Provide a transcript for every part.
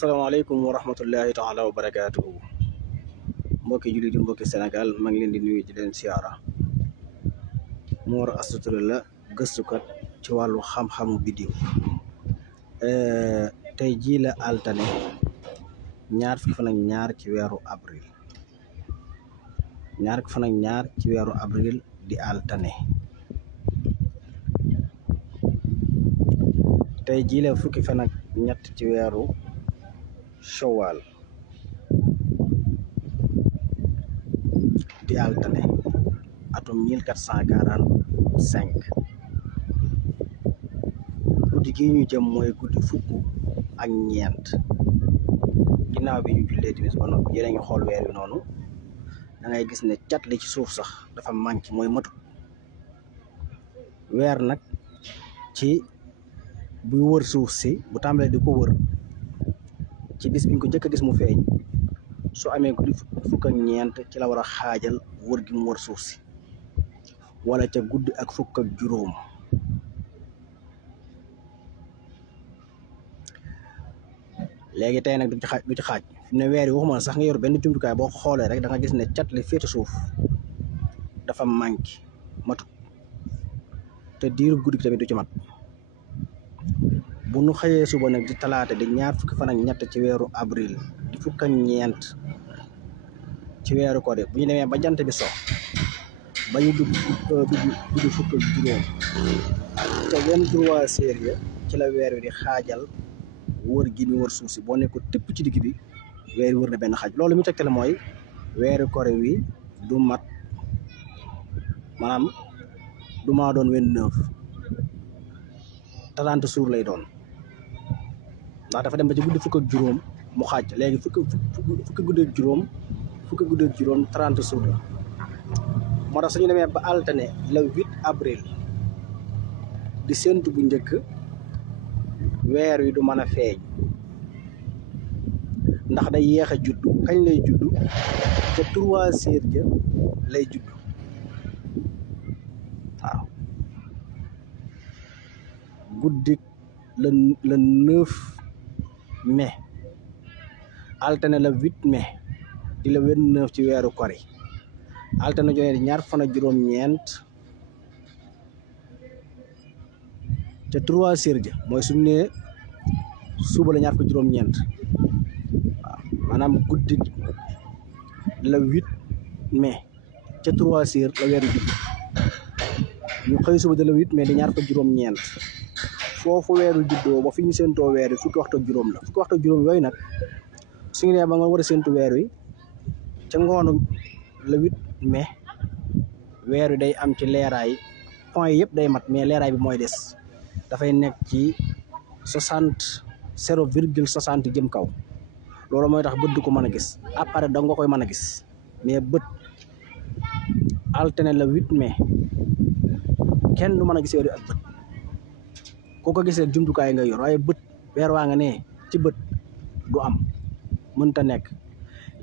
asalaamaaleykum wa rahmatullahi taala wa barakaatuhu mbokki jullit yi mbokki Sénégal maa ngi leen di nuyu di leen siyaara Mor Astou Touré la gëstukat ci wàllu xam-xamu biddiw tey jii la altine ñaar fukki fan ak ñaar ci weeru avril di altine tey jii la fukki fan ak ñett ci weeru Shawwal di altine atum 1445 guddi gi ñu jëm mooy guddi fukk ak ñeent ginnaaw bi ñu jullee timis ba noppi yéen a ngi xool weer wi noonu da ngay gis ne cat li ci suuf sax dafa manqué mooy matut weer nag ci buy wër suuf si bu tàmbalee di ko wër ci bis biñ ko njëkk a gis mu feeñ su amee guddi fukk ak ñeent ci la war a xaajal wër gi mu wër suuf si wala ca guddi ak fukk ak juróom léegi tey nag du ci xaaj fi ne weer yi waxuma sax nga yor benn jumtukaay boo xoolee rek da nga gis ne cat li féete suuf dafa manqué matut te diiru guddi gi tamit du ci mat bu nu xëyee suba nag di talaata di ñaar fukki fan ak ñett ci weeru avril di fukk ak ñeent ci weeru ko de bu ñu demee ba jant bi so ba ñu dugg fukk ak juróom te 23 heures ya ci la weer wi di xaajal wër gi mi wër suuf si boo nekk ko tëpp ci digg bi weer wër na benn xaaj loolu mi tegtale mooy weeru kore wi du mat maanaam du maa doon 29 30 jours lay doon ndax dafa dem ba ci guddi fukk ak juróom mu xaaj léegi fukki guddi ak juróom 30 jours la moo tax suñu demee ba altine le 8 avril di séntu bu njëkk weer wi du mën a feeñ ndax day yéex a juddu kañ lay juddu ca 3 heures ja lay juddu waaw guddi le 9 mai altine le 8 mai di le 29 ci weeru kori altine joxe di ñaar fan ak juróom-ñeent ca 3 heures ja mooy suñu nee suba la ñaar ko juróom-ñeent waaw maanaam guddi le 8 mai ca 3 heures la weeru juddu ñu xëy suba de le 8 mai di ñaar ko juróom-ñeent foofu weeru juddoo ba fi ñu séentoo weer wi fukki waxtu ak juróom la fukki waxtu ak juróom yooyu nag suñu nee ba nga war a séentu weer wi ca ngoonu le 8 mai weer wi day am ci leeraay point yëpp day mat mais leeraay bi mooy des dafay nekk ci 0,60 jëm kaw loolu mooy tax bët du ko mën a gis après da nga koy mën a gis mais bët altine le 8 mai kenn du mën a gis weer wi ak bët ku ko gisee jumtukaay nga yor waaye bët weer waa nga ne ci bët du am mënta nekk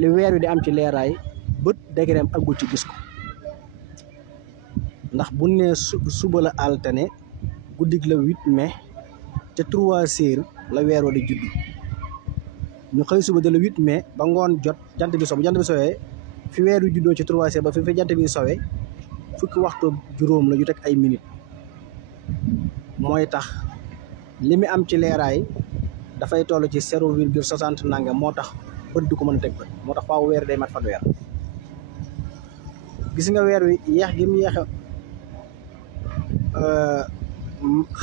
li weer wi di am ci leeraay bët degreem agul ci gis ko ndax bu ne suba la altine guddig la 8 mai ca 3 heures la weer wa di judd ñu xëy suba de le 8 mai ba ngoon jot jant bi so bu jant bi sowee fi weer wi juddoo ci 3 heures ba fi jant bi sowee fukki waxtu juróom la yu teg ay minutes mooy tax li mi am ci leeraay dafay toll ci 0,60 nangam moo tax bët du ko mën a teg bët moo tax faaw weer day mat fanweer gis nga weer wi yeex gi mu yeex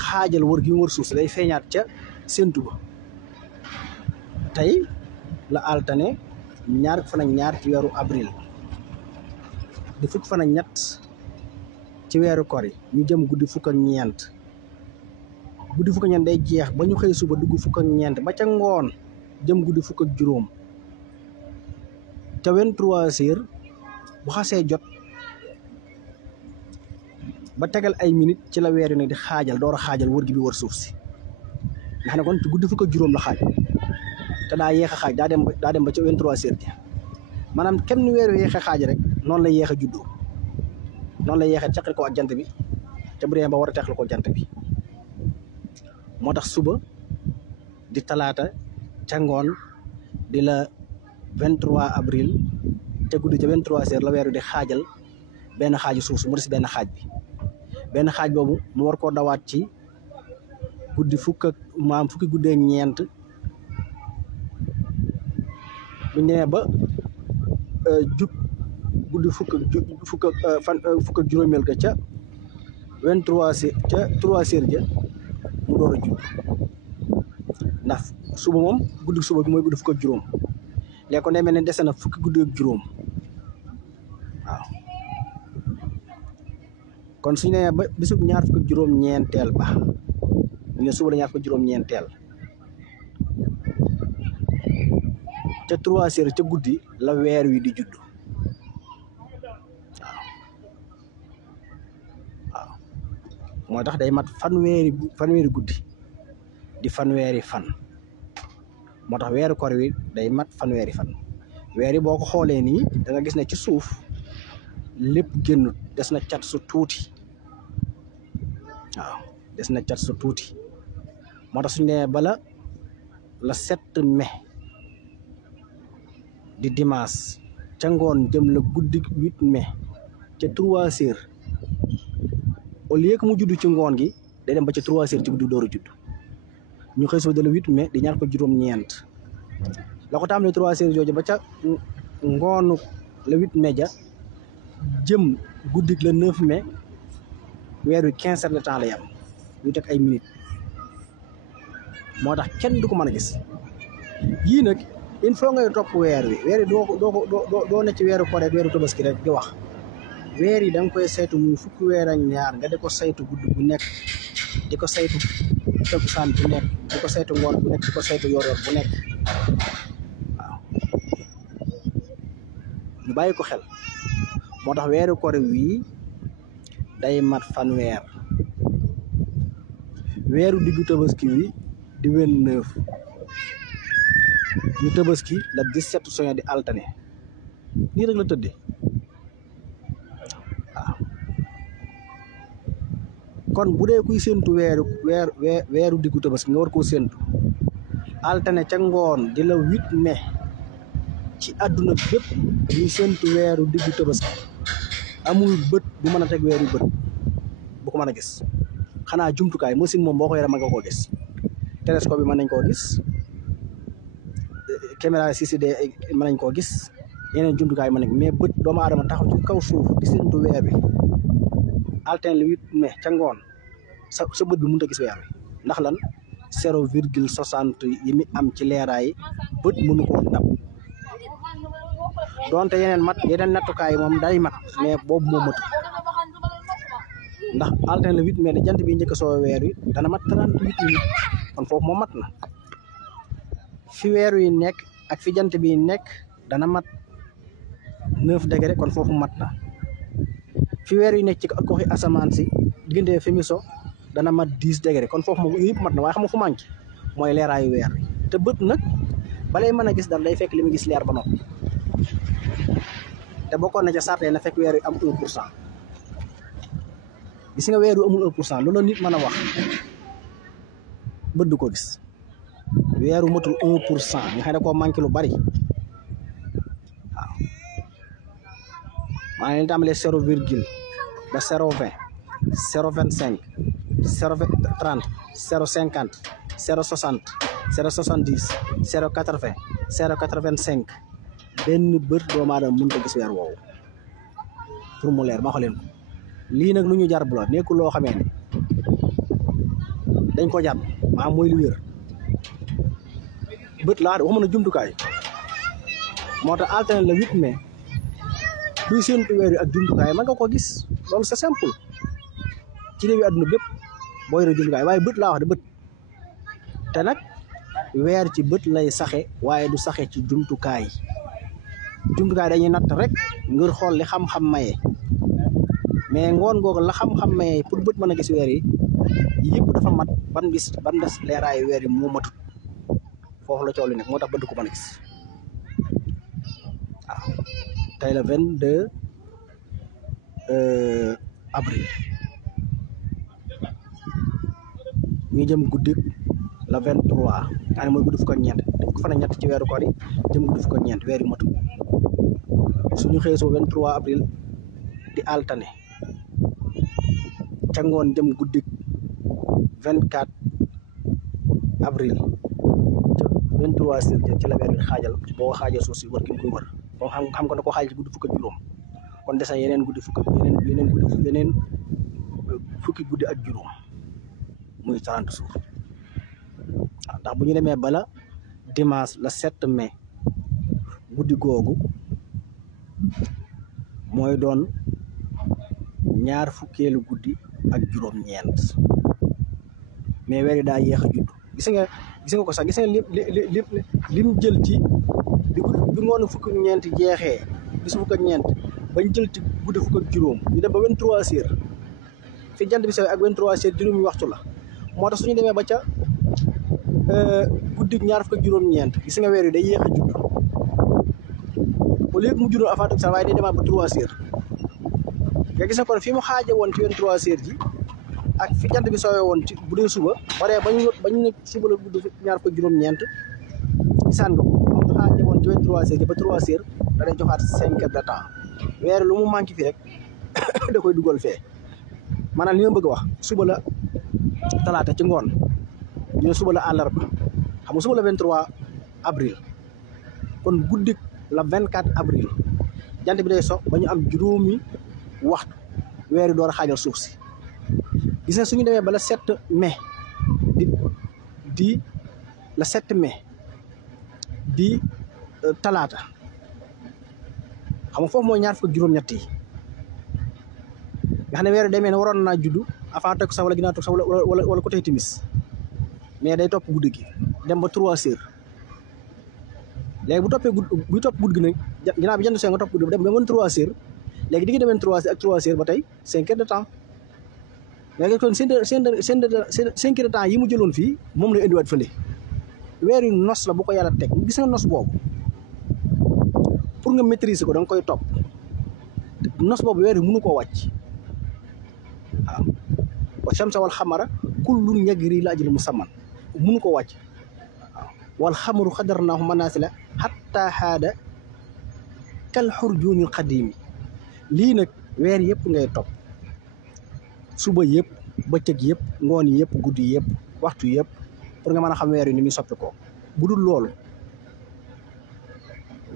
xaajal wër gi mu wër suuf si day feeñaat ca séntu ba tey la altine ñaar fan ak ñaar ci weeru avril di fukk fan ak ñett ci weeru kori ñu jëm guddi fukk ak ñeent guddi fukk ak ñeent day jeex ba ñu xëy suba dugg fukk ak ñeent ba ca ngoon jëm guddi fukk ak juróom ca 23 heures bu xasee jot ba tegal ay minutes ci la weer wi nag di xaajal door a xaajal wër gi bi wër suuf si nga xam ne kon ci guddi fukk ak juróom la xaaj te daa yéex a xaaj daa dem ba ca 23 heures ja maanaam kenn ni weer wi yéex a xaaj rek noonu la yéex a juddoo noonu la yéex a teqal ko ak jant bi te bu dee ba war a teqal ko jant bi moo tax suba di talaata ca ngoon di la 23 avril ca guddi ca 23h la weer wi di xaajal benn xaaju suuf su mu des benn xaaj bi benn xaaj boobu mu war koo dawaat ci guddi fukki guddee ñeent bu ñëwee ba jub guddi fukk ak juróomeel ga ca 23 ca 3h ja mu door a jub ndax suba moom guddi suba bi mooy guddi fukk ak juróom léegi kon day mel ne dese na fukki guddi ak juróom waaw kon suñu nee ba bisub ñaar fukk ak juróom-ñeenteel ba ñu ne suba la ñaar fukk ak juróom-ñeenteel ca 3h ca guddi la weer wi di judd waaw moo tax day mat fanweeri guddi di fanweeri fan moo tax weeru kor wi day mat fanweeri fan weer yi boo ko xoolee nii da nga gis ne ci suuf lépp génnut des na cat su tuuti waaw des na cat su tuuti moo tax suñu nee bala la 7 mai di dimanche ca ngoon jëm la guddi 8 mai ca 3h au lieu que mu judd ci ngoon gi day dem ba ca 3h ci guddi door a judd ñu xëy soo de le 8 mai di ñaar ko juróom-ñeent la ko tàmbalee 3h jooju ba ca ngoonu le 8 mai ja jëm guddik le 9 mai weer wi 15 heures de temps lay am yu teg ay minutes moo tax kenn du ko mën a gis yii nag il faut ngay topp weer wi doo ne ci weeru koor ak weeru tabaski rek di wax weer yi da nga koy saytu muy fukki weer ak ñaar nga di ko saytu guddi bu nekk di ko saytu takkusaan bu nekk di ko saytu ngoon bu nekk di ko saytu yor-yor bu nekk waaw ñu bàyyi ko xel moo tax weeru koor wii day mat fanweer weeru diggu tabaski wi di 29 ñu tabaski la 17 soño di altane nii rek la tëddee waaw kon bu dee kuy séntu weeru diggu tabaski nga war koo séntu altane ca ngoon di la 8 mai ci àdduna bépp ñuy séntu weeru diggu tabaski amul bët bu mën a teg weeru bët bu ko mën a gis xanaa jumtukaay machine moom boo ko yore mën nga koo gis télescope bi mën nañ koo gis caméra CCD mën nañ koo gis yeneen jumtukaay mën nañ mais bët doomu aadama taxaw ci kaw suuf di séntu weer bi altine le 8 mai ca ngoon sa bët bi mënut a gis weer wi ndax lan 0,60 yi mi am ci leeraay bët mënu koo dab donte yeneen nattukaay moom day mat mais boobu moo matu ndax altine le 8 mai da jant bi njëkk soo weer wi dana mat 38 minutes kon foofu moom mat na fi weer wi nekk ak fi jant bi nekk dana mat 9 degré kon foofu mat na fi weer wi nekk ci goxi asamaan si diggante fi mi so dana mat 10 degré kon foofu moom yëpp mat na waaye xam nga fu manqué mooy leeraayu weer wi te bët nag balay mën a gis dara day fekk li mu gis leer ba noppi te bokkoon na ca sarte na fekk weer wi am 1% gis nga weer wi amul 1% loolu nit mën a wax bët du ko gis weeru matul 1% nga xam ne koo manqué lu bari waaw maa ngi leen tàmbalee 0,, ba 0,20, 0,25, 0,30, 0,50, 0,60, 0,70, 0,80, 0,85 benn bët doomu aadama mënut a gis weer woowu pour mu leer ma wax leen ko lii nag lu ñu jar bu la nekkul loo xamee ne dañ ko jar maa mooy lu wér bët laa waxuma na jumtukaay moo tax altine le 8 mai luy séentu weer wi ak jumtukaay man nga ko gis loolu c'est simple ci réew yi àdduna bépp boo yore jumtukaay waaye bët laa wax de bët te nag weer ci bët lay saxe waaye du saxe ci jumtukaay dañuy natt rek ngir xool li xam-xam maye mais ngoon googu la xam-xam maye pour bët mën a gis weer yi yëpp dafa mat ban des leeraayu weer yi moo matut foofu la coow li nekk moo tax bët du ko mën a gis waaw tey la 22 avril ñu jëm guddi la 23 mooy guddi fukk ak ñeent fukki fan ak ñett ci weeru koor yi jëm guddi fukk ak ñeent weer yu matu suñu xëy soo 23 avril di altane ca ngoon jëm guddi 24 avril 23 ci la weer bi xaajal boo xaajal suuf si wër gi mu koy wër bon xam nga da ko xaajal ci guddi fukk ak juróom kon des na yeneen guddi fukki guddi ak juróom muy 30 jours waaw ndax bu ñu demee bala dimanche le 7 mai guddi googu mooy doon ñaar fukkeelu guddi ak juróom-ñeent mais weer yi daa yéex a judd gis nga ko sax gis nga lim jël ci bi ngoonu fukk ak ñeent jeexee bis fukk ak ñeent bañ jël ci guddi fukk ak juróom ñu dem ba 23 heures fi jant bi sewee ak 23 heures juróomi waxtu la moo tax suñu demee ba ca guddi ñaar fukk ak juróom-ñeent gis nga weer yi day yéex a judd au lieu que mu juddoo avant sax waaye day demaat ba 3 heures nga gis ne kon fi mu xaaje woon ci 23 heures ji ak fi jant bi soowee woon ci bu dee suba waree bañ ne suba la gudd ñaar fukk ak juróom-ñeent gisaan nga ko mu xaaje woon ci 23 heures ji ba 3 heures da lay joxaat 5 heures de temps weer lu mu manqué fi rek da koy dugal fee maanaam li ma bëgg a wax suba la talaata ci ngoon ñu ne suba la àllarba xam nga suba la 23 avril kon guddik la 24 avril jant bi day so ba ñu am juróomi waxtu weer yi door a xaajal suuf si gis nga suñu demee ba le 7 mai di le 7 mai di talaata xam nga foofu mooy ñaar fukk ak juróom-ñett yi nga xam ne weer yi demee ne waroon naa juddu avant teg sax wala ginnaaw teg sax wala ko tey timis mais day topp guddi gi dem ba 3 heures léegi buy topp guddi gi nag ginnaaw bi jant soo nga topp guddi dem ba 23 heures léegi digg demee 3 heures ak 3 heures ba tey 5 heures de temps léegi kon 5 heures de temps yi mu jëloon fii moom lay indiwaat fële weer yu nos la bu ko yàlla teg gis nga nos boobu pour nga maîtriser ko da nga koy topp nos boobu weer yi mënu koo wàcc waaw wa shamsa wal xamara kullun yajri li ajalin musamman mënu ko wàcc waaw wal xamaru xadarnaahu manaasila xatta xaada kal xurjuunil xadiimi lii nag weer yëpp ngay topp suba yëpp bëccëg yëpp ngoon yëpp guddi yëpp waxtu yëpp pour nga mën a xam weer yi ni muy soppi ko bu dul loolu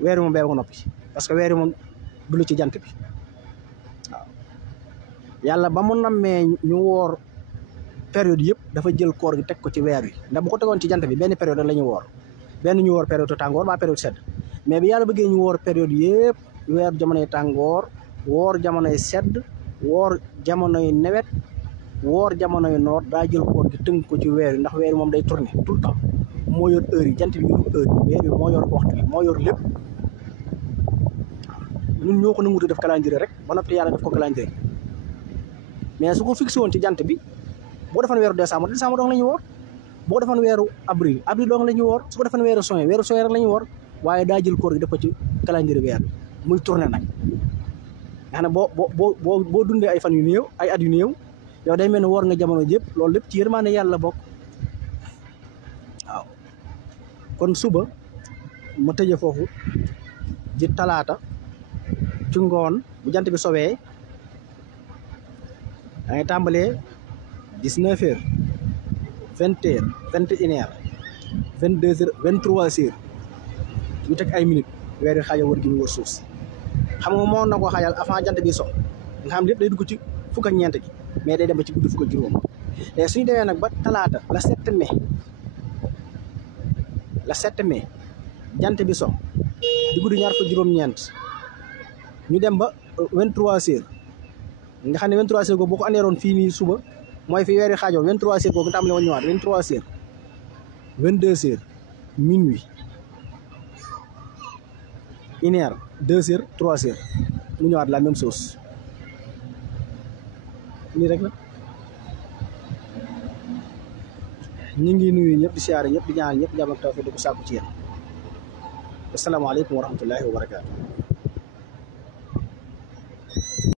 weer yi moom bee ko noppi parce que weer yi moom du lu ci jant bi waaw yàlla ba mu nammee ñu woor période yëpp dafa jël koor gi teg ko ci weer wi ndax bu ko tegoon ci jant bi benn période la ñu woor benn ñu woor période tàngoor ba période sedd mais bi yàlla bëggee ñu woor période yëpp weer jamonoy tàngoor woor jamonoy sedd woor jamonoy nawet woor jamonoy noor daa jël koor gi tënk ko ci weer yi ndax weer yi moom day tourner tout le temps moo yor heure yi jant bi yorul heure yi weer yi moo yor waxtu yi moo yor lépp ñun ñoo ko nanguute def calendrier rek ba noppi yàlla def ko calendrier mais su ko fixé woon ci jant bi boo defoon weeru décembre dong la ñuy woor boo defoon weeru avril dong la ñuy woor su ko defoon weeru juin rek la ñuy woor waaye daa jël koor gi def ko ci calendrier weer bi muy tourner nag nga xam ne boo dundee ay fan yu néew ay at yu néew yow day mel ne woor nga jamono jëpp loolu lépp ci yërmande yàlla bokk waaw kon suba ma tëje foofu di talaata ci ngoon bu jant bi sowee da ngay tàmbalee 19 heures 20 heures 21 heures 22 heures 23 heures ñu teg ay minutes weer yi xaajal wër gi mu wër suuf si xam nga moo na ko xaajal avant jant bi so nga xam lépp day dugg ci fukk ak ñeent gi mais day dem ba ci guddi fukk ak juróom léegi suñu demee nag ba talaata la 7 mai jant bi so di guddi ñaar fukk juróom-ñeent ñu dem ba 23 heures nga xam ne 23 heures googu boo ko andeeroon fii nii suba mooy fi weer yi xaajoo 23 heures googu nga tàmbale woon ñëwaat 23 heures 22 heures minuit 1 heure 2 heures 3 heures mu ñëwaat la même chose nii rek la ñu ngi nuyu ñëpp di siyaare ñëpp di ñaan ñëpp jàmm ak tawfiq di ko sàkku ci yéen asalaamaaleykum wa rahmatullahi wa barakaatu